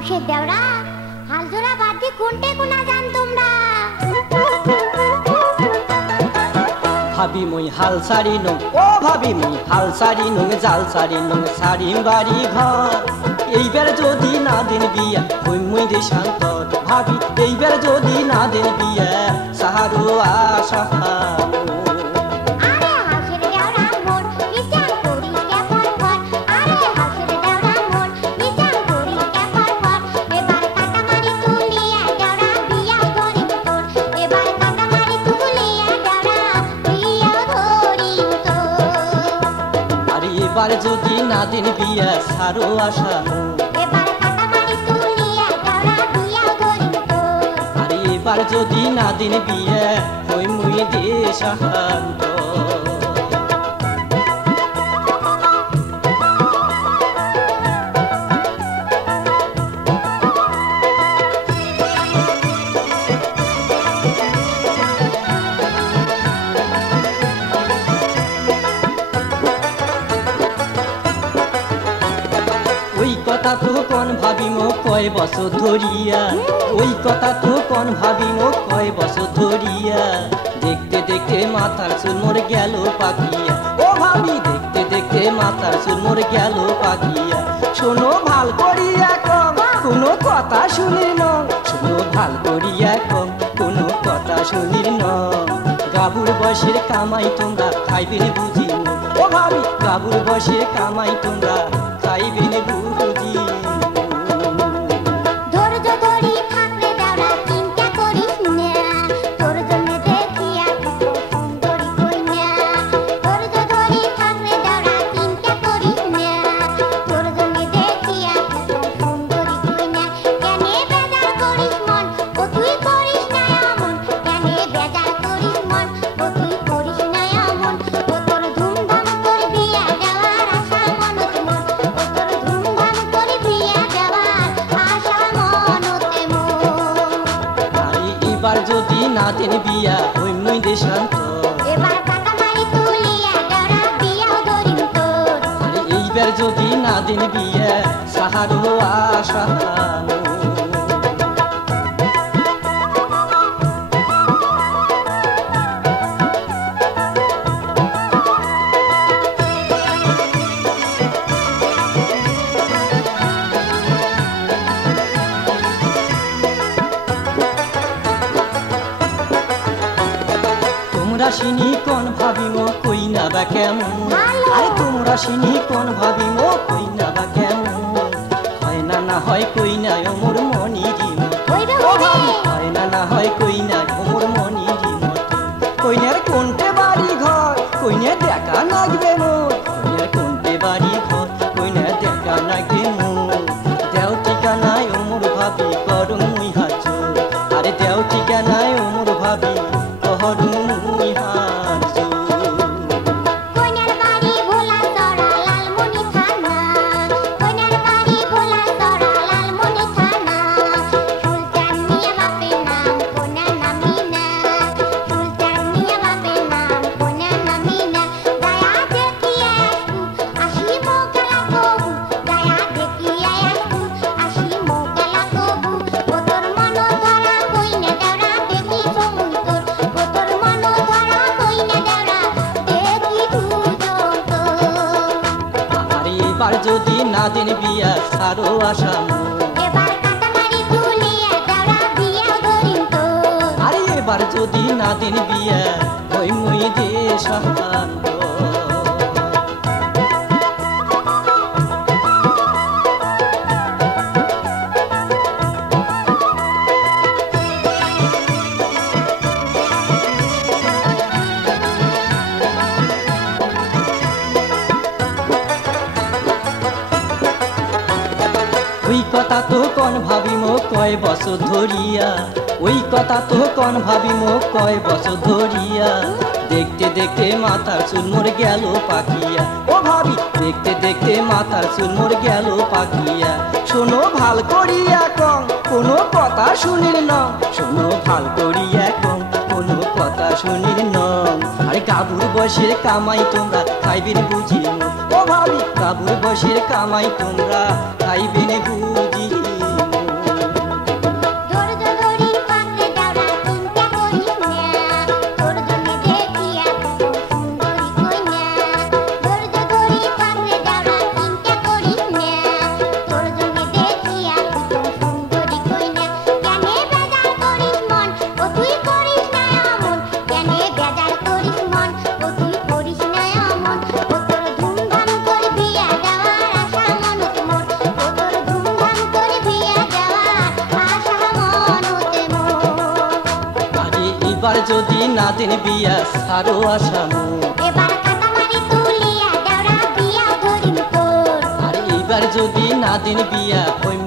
হাউসের দেওরা হাল জোড়া বাদ দিয়ে কোনটে কোনা জান তোমরা ভাবি মই হাল সারি নং ও ভাবি মই হাল সারি নং জাল সারি নং সারি বাড়ি ঘর এইবার যদি না দেন বিয়া ওই মই দেশান্তর ভাবি এইবার যদি না দেন বিয়া সাহারো আশা এবার যদি না দিন বিয়া সারো আশা আরে এবার যদি না দিন বিয়া ওই মুই দেশান্ত কথা তো কোন ভাবি মো কয় বছর ধরিয়া ওই কথা তো কোন ভাবি মো কয় বছর ধরিয়া দেখতে দেখতে মাথার চুল মোর গেল পাকিয়া ও ভাবি দেখতে দেখতে মাথার চুল মোর গেল পাকিয়া শোনো ভাল করিয়া কম কোনো কথা শুনি ন শোনো ভাল করিয়া কম কোনো কথা শুনি ন গাবুর বসের কামাই তোমরা খাইবে বুঝি ও ভাবি গাবুর বসের কামাই তোমরা খাইবে বুঝি এবার যদি না দেন বিয়া ওই মুই দেশান্ত এবার কাটা মারি তুলিয়া দেওরা বিয়া ধরিম তোর আরে এইবার যদি না দেন বিয়া সাহারো আশা তোমরা সিনি কোন ভাবিমো কই না বা কেমন আরে তোমরা সিনি কোন ভাবিমো কই না বা কেমন হয় না না হয় কই না মোর মনিরি হয় না না হয় কই না মোর মনিরি কইনার কোনটে বাড়ি ঘর কইনে দেখা লাগবে মোর কইনার কোনটে বাড়ি ঘর কইনে দেখা লাগবে মোর দেও ঠিকানায় মোর ভাবি করুম মুই হাত আরে দেও ঠিকানায় মোর ভাবি করুম এবার যদি না দিন বিয়া সারো আশা এবার কাটা মারি তুলিয়া দেওরা বিয়া ধরিম তোর আরে এবার যদি না দিন বিয়া ওই মুই দেশান্ত ওই কথা তো কোন ভাবিমো কয় বছর ধরিয়া ওই কথা তো কোন ভাবিমো কয় বছর ধরিয়া দেখতে দেখতে মাথার চুল মোর গেল পাকিয়া ও ভাবি দেখতে দেখতে মাথার চুল মোর গেল পাকিয়া শোনো ভাল করিয়া কম কোনো কথা শুনির ন শোনো ভাল করিয়া কম কোনো কথা শুনির ন আরে গাবুর বসের কামাই তোমরা খাইবেন বুঝি ও ভাবি গাবুর বসের কামাই তোমরা খাইবেন বুঝি এইবার যদি না দিন বিয়া সারো আসামু এবার কাটামারি তুলিয়া দেওরা বিয়া ধরিম তোর আর এইবার যদি না দিন বিয়া ওই